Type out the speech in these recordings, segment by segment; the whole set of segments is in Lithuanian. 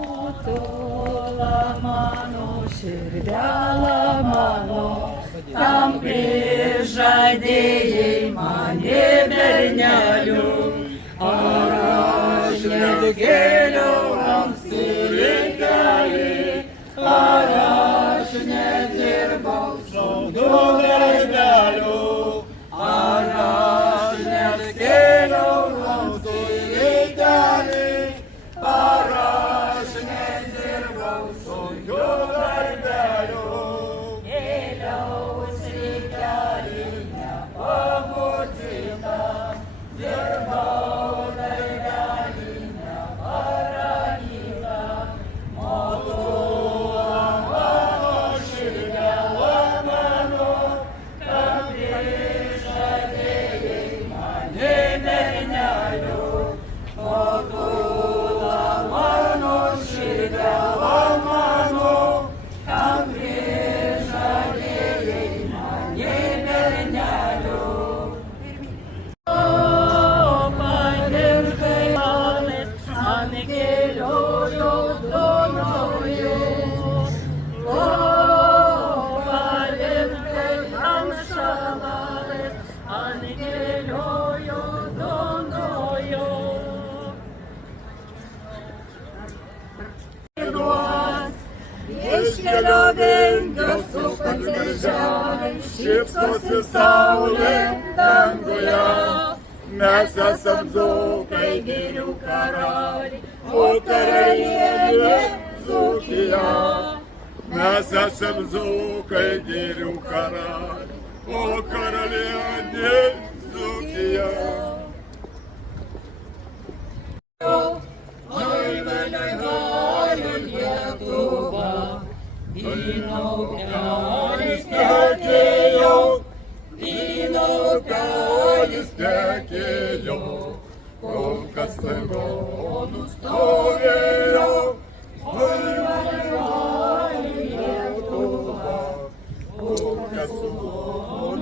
Otula mano, širdela mano, tam prižadėjai mane berneliu, ar aš netikėliau apsirinkėlį, ar aš nedirbau saugiu darbeliu, ar aš neskėliau apsirinkėlį, ar aš nedirbau saugiu darbeliu. Kėliausi kelią nepabudzintą, dirbau darbelį neparagytą, motula mano, širdela mano, tam prižadėjai mane berneliu. Motula mano, širdela mano, tam prižadėjai mane berneliu. O, pamirkai malas, ant kelio raudonojo. O, pamirkai ant šalas, ant kelio raudonojo. Iš kelio vingio sukant darželį, šypsosi saulė danguje. Mes esam dzūkai, girių karaliai, o karalienė Dzūkija. Mes esam dzūkai, girių karaliai, o karalienė Dzūkija. Vynukelis tekėjo, vynukelis Tekėjo, kol kas laiko nustovėjo, oi mano Lietuva, kol kas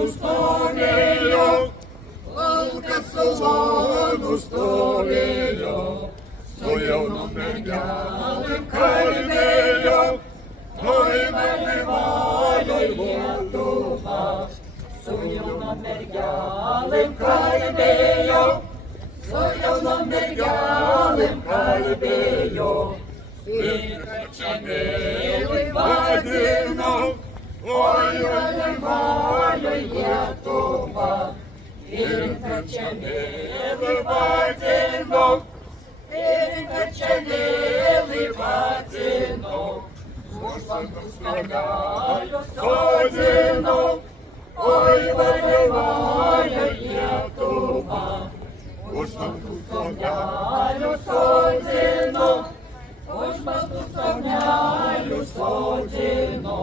nustovėjo, kol kas nustovėjo, su jaunom mergelėm kalbėjo, oi mano Lietuva. Su jaunom mergelėm kalbėjo, su jaunom mergelėm kalbėjo. Ir kad čia mėlai vadino, oi mano Lietuva. Ir kad čia mėlai vadino, ir kad čia mėlai vadino. Už langus skargalių sodino, oi mano Lietuva. Už langus skargalių Sodino, už baltų sparnelių sodino,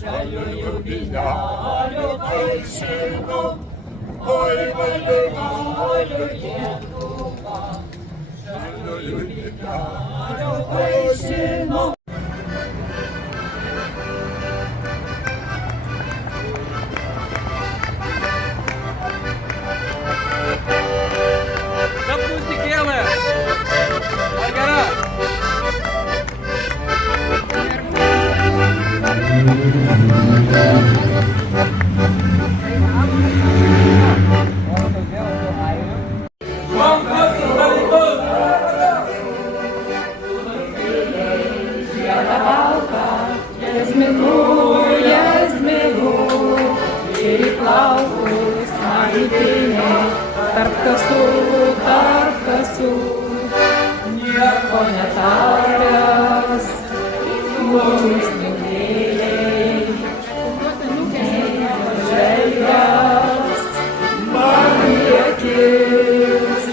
žaliųjų vynelių vaišino, oi mano Lietuva, žaliųjų vynelių vaišino. Запустикелы! Агара! Jazminų, ir į plaukus naiviniai, tarp kasų, nieko netaręs, mumis nukėlėjai, žvelgęs, man į akis,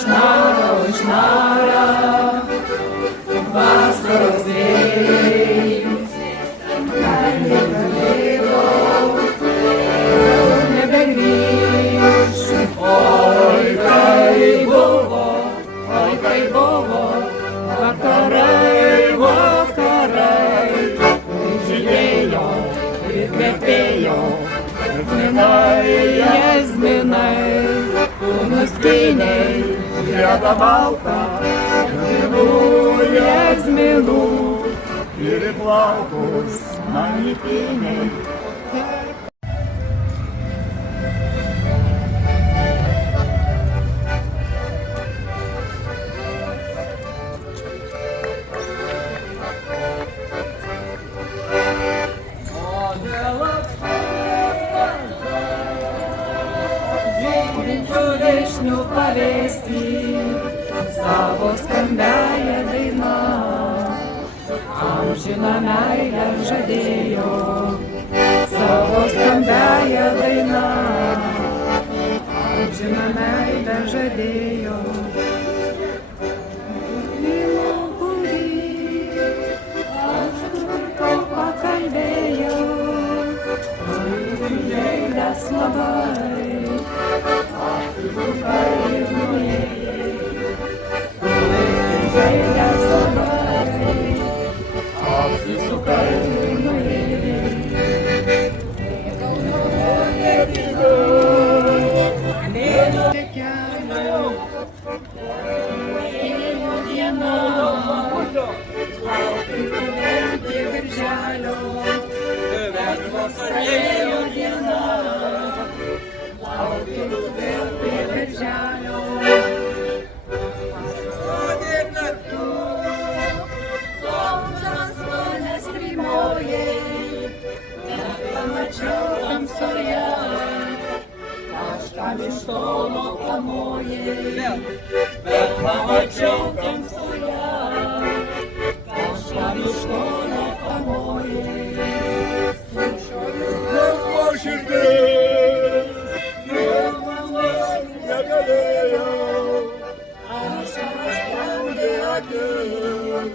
šnara, vasaros vėjai, nebegrįš, oi kai buvo, vakarai, žydėjo ir kvepėjo, jazminai, tu nuskynei свята малка, змінує зміну, переплавкус на ліпіні. Вишню повести, savo skambėja daina, amžiną meilę žadėjo, savo skambėja daina, amžiną meilę žadėjo. Vyno kurį, aš trumpiau pakalbėjau, meilės labai. Iš tolo pamojai, bet pamačiau tamsoje, kažkam iš tolo pamojai. Melsvo širdis, negalėjau, aš spaudė akis,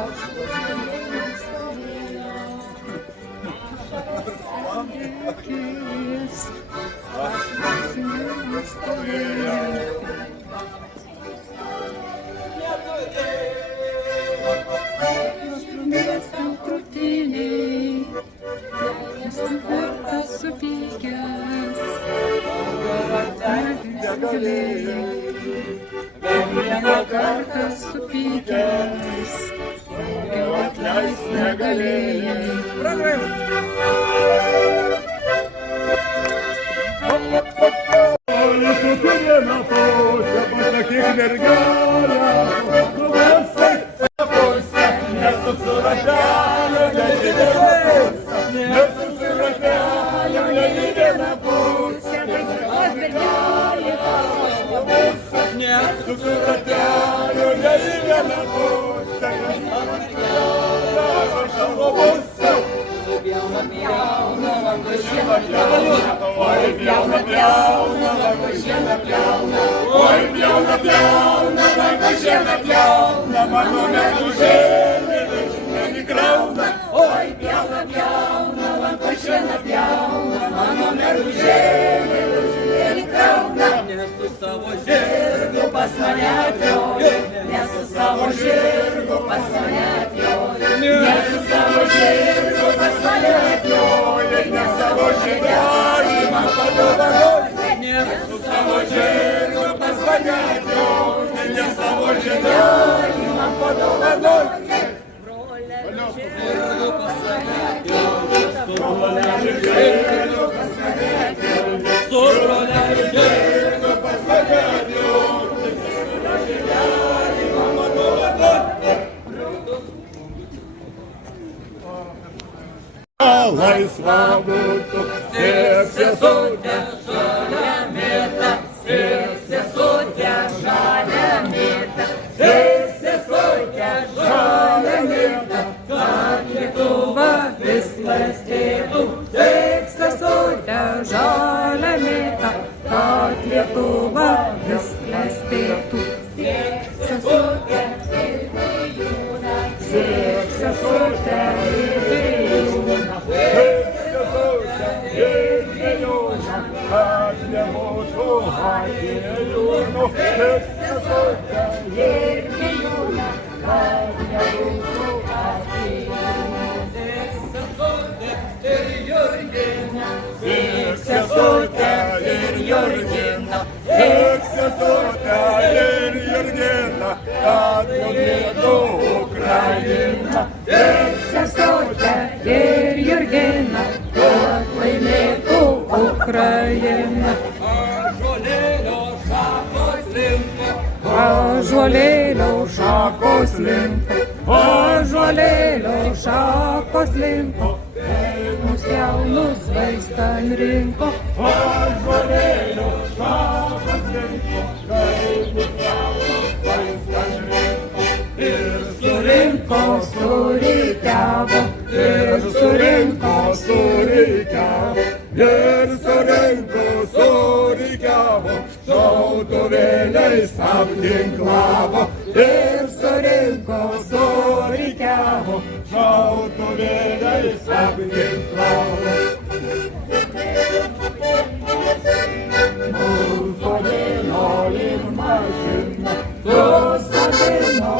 aš stovėjau, akis. Mėstau krūtiniai, esu vertas supykęs, negalėjai, vieną kartą supykęs, jau atleist negalėjai. Vieną pusę, pasakyk mergelę, pusę, nesu ratelio, nesu ratelio, ne vieną pusę, nesu ratelio, ne vieną pusę, savo pusę. Oi, pjauna, pjauna, lankušiena pjauna, oi, pjauna, pjauna, lankušiena pjauna, mano mergužėlė vežimėlį krauna. Oi, pjauna, pjauna, lankušiena pjauna, mano mergužėlė vežimėlį krauna. Nesu savo žirgu Pas mane atjoja, nesu savo žirgu pas mane atjoja, nesu savo žirgu pas mane atjoja, ne savo žirgelį man padovanoja, nesu savo žirgu pas mane atjoja, ne savo žirgelį man padovanoja. žirgu pas mane atjoja, su Broleli žirgu pas mane atjoja, su broleli žirgu pas mane atjoja. Laisva būtų Ir sesutė žalia mėta, ir sesutė žalia mėta, ir sesutė žalia mėta, kad Lietuva vis klestėtų. Tik sesutė žalia mėta, kad Lietuva vis klestėtų. Tik sesutė ir vijūna, tik sesutė ir vijūna. так любить Україна. Вся сотня Єргена, плем'яту Україна. Ожолело шапко слинко, Ожолело шапко слинко, Мусяуну звейстан ринко, Ожолело шапко слинко, Суринко, суритяво, Суринко, сурикяво, Суринко, сурикяво, жовтовелей сам клаво, Суринко, суритяво, жовтовелей сам клаво. Посадино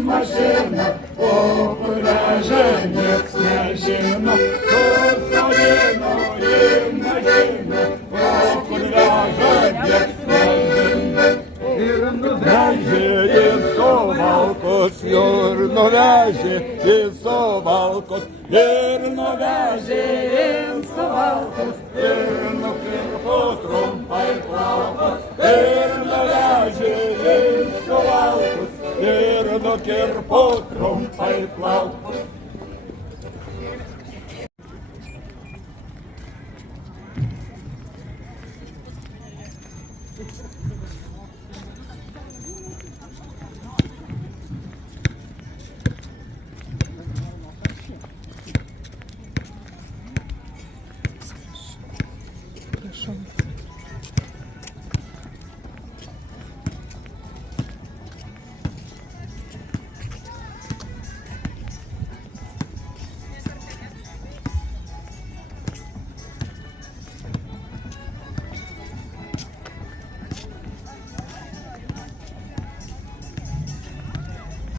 машина, Покраженек княжина, посадино машина, покраженек княжина. Вірновляже і совалкос, вірновляже і совалкос, вірновляже і совалкос, вірно кирпотром пайплавкос, вірновляже і совалкос, вірно кирпотром пайплавкос.